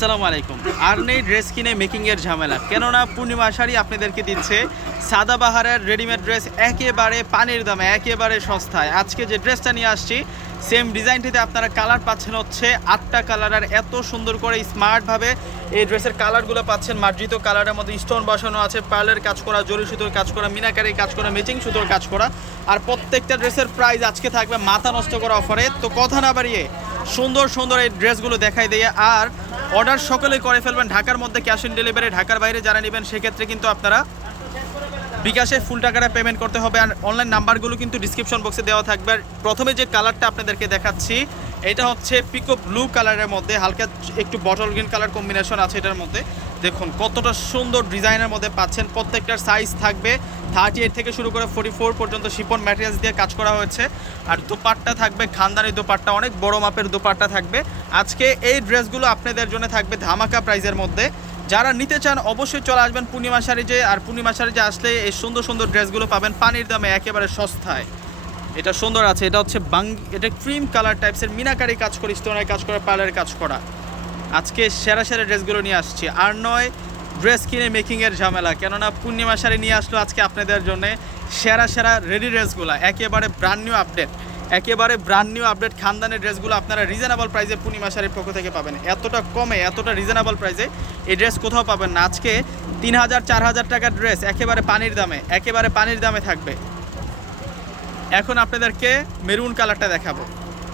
আসসালামু আলাইকুম। আর নেই ড্রেস কিনে মেকিংয়ের ঝামেলা। কেননা পূর্ণিমা শাড়ি আপনাদেরকে দিচ্ছে সাদাবাহারের রেডিমেড ড্রেস, একেবারে পানির দামে, একেবারে সস্তায়। আজকে যে ড্রেসটা নিয়ে আসছি, সেম ডিজাইনটিতে আপনারা কালার পাচ্ছেন হচ্ছে আটটা কালার, আর এত সুন্দর করে স্মার্টভাবে এই ড্রেসের কালারগুলো পাচ্ছেন। মার্জিত কালারের মধ্যে স্টোন বসানো আছে, পার্লের কাজ করা, জরি সুতোর কাজ করা মিনাকারি কাজ করা, ম্যাচিং সুতোর কাজ করা। আর প্রত্যেকটা ড্রেসের প্রাইস আজকে থাকবে মাথা নষ্ট করা অফারে। তো কথা না বাড়িয়ে সুন্দর সুন্দর এই ড্রেসগুলো দেখাই দিয়ে, আর অর্ডার সকলে করে ফেলবেন। ঢাকার মধ্যে ক্যাশ অন ডেলিভারি ঢাকার বাইরে যারা নেবেন, সেক্ষেত্রে কিন্তু আপনারা বিকাশে ফুল টাকাটা পেমেন্ট করতে হবে আর অনলাইন নাম্বারগুলো কিন্তু ডিসক্রিপশন বক্সে দেওয়া থাকবে। আর প্রথমে যে কালারটা আপনাদেরকে দেখাচ্ছি, এটা হচ্ছে পিকো ব্লু কালারের মধ্যে, হালকা একটু বটল গ্রিন কালার কম্বিনেশন আছে এটার মধ্যে। দেখুন কতটা সুন্দর ডিজাইনের মধ্যে পাচ্ছেন, প্রত্যেকটার সাইজ থাকবে। থার্টি এইট থেকে শুরু করে ফোর্টি ফোর পর্যন্ত শিপন ম্যাটেরিয়ালস দিয়ে কাজ করা হয়েছে। আর দোপাট্টা থাকবে, খানদানি দোপাট্টা, অনেক বড় মাপের দোপাট্টা থাকবে। আজকে এই ড্রেসগুলো আপনাদের জন্য থাকবে ধামাকা প্রাইজের মধ্যে। যারা নিতে চান, অবশ্যই চলে আসবেন পূর্ণিমা শাড়িতে। আর পূর্ণিমা শাড়িতে আসলে এই সুন্দর সুন্দর ড্রেসগুলো পাবেন, পানির দামে একেবারে সস্তায়। এটা সুন্দর আছে, এটা হচ্ছে বাঙ্গি এটা ক্রিম কালার টাইপসের মিনাকারি কাজ করে স্টোনের কাজ করা পার্লারের কাজ করা। আজকে সেরা সেরা ড্রেসগুলো নিয়ে আসছি। আর নয় ড্রেস কিনে মেকিংয়ের ঝামেলা। কেননা পূর্ণিমা শাড়ি নিয়ে আসলো আজকে আপনাদের জন্য সেরা সেরা রেডি ড্রেসগুলো একেবারে ব্র্যান্ড নিউ আপডেট একেবারে ব্র্যান্ড নিউ আপডেট খানদানের ড্রেসগুলো আপনারা রিজনেবল প্রাইসে পূর্ণিমা শাড়ির পক্ষ থেকে পাবেন। এতটা কমে, এতটা রিজনেবল প্রাইসে এই ড্রেস কোথাও পাবেন না। আজকে তিন হাজার, চার হাজার টাকার ড্রেস একেবারে পানির দামে, একেবারে পানির দামে থাকবে। এখন আপনাদেরকে মেরুন কালারটা দেখাবো।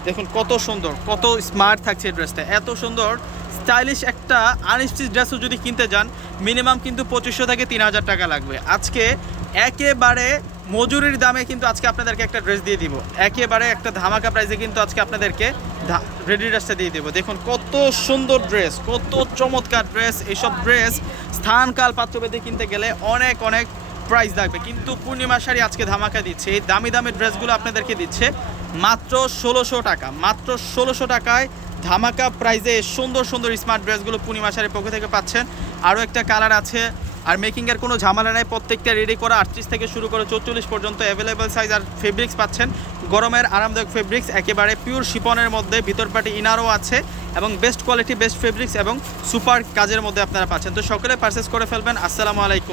দেখুন কত সুন্দর, কত স্মার্ট থাকছে এই ড্রেসটা এত সুন্দর স্টাইলিশ একটা আনস্টিচ ড্রেসও যদি কিনতে যান মিনিমাম কিন্তু পঁচিশশো থেকে তিন হাজার টাকা লাগবে। আজকে একেবারে মজুরির দামে কিন্তু আজকে আপনাদেরকে একটা ড্রেস দিয়ে দিব। একেবারে একটা ধামাকা প্রাইসে কিন্তু আজকে আপনাদেরকে রেডি ড্রেসটা দিয়ে দেবো। দেখুন কত সুন্দর ড্রেস, কত চমৎকার ড্রেস। এইসব ড্রেস স্থানকাল পাত্রভেদে কিনতে গেলে অনেক অনেক প্রাইস লাগবে। কিন্তু পূর্ণিমা শাড়ি আজকে ধামাকা দিচ্ছে। এই দামি দামি ড্রেসগুলো আপনাদেরকে দিচ্ছে মাত্র ষোলোশো টাকা। মাত্র ষোলোশো টাকায় ধামাকা প্রাইজে সুন্দর সুন্দর স্মার্ট ড্রেসগুলো পূর্ণিমা শাড়ির পক্ষ থেকে পাচ্ছেন। আরও একটা কালার আছে আর মেকিংয়ের কোনো ঝামেলা নেই, প্রত্যেকটা রেডি করা আটত্রিশ থেকে শুরু করে চৌচল্লিশ পর্যন্ত অ্যাভেলেবেল সাইজ আর ফেব্রিক্স পাচ্ছেন। গরমের আরামদায়ক ফেব্রিক্স একেবারে পিওর শিপনের মধ্যে ভিতর পাটি ইনারও আছে এবং বেস্ট কোয়ালিটি বেস্ট ফেব্রিক্স এবং সুপার কাজের মধ্যে আপনারা পাচ্ছেন। তো সকলে পারচেস করে ফেলবেন। আসসালামু আলাইকুম।